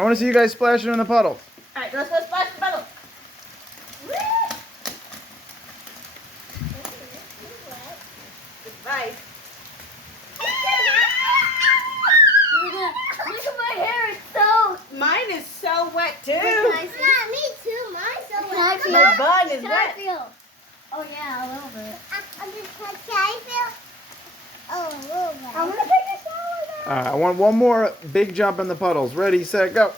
I want to see you guys splashing in the puddle. Alright, let's go splash the puddle. It's nice. Look at my hair, it's so. Mine is so wet too. Yeah, me too. Mine's so wet. My bun is Can I wet. feel? Oh yeah, a little bit. Can I feel? Oh, a little bit. I'm gonna take a shower now. I want one more big jump in the puddles. Ready, set, go.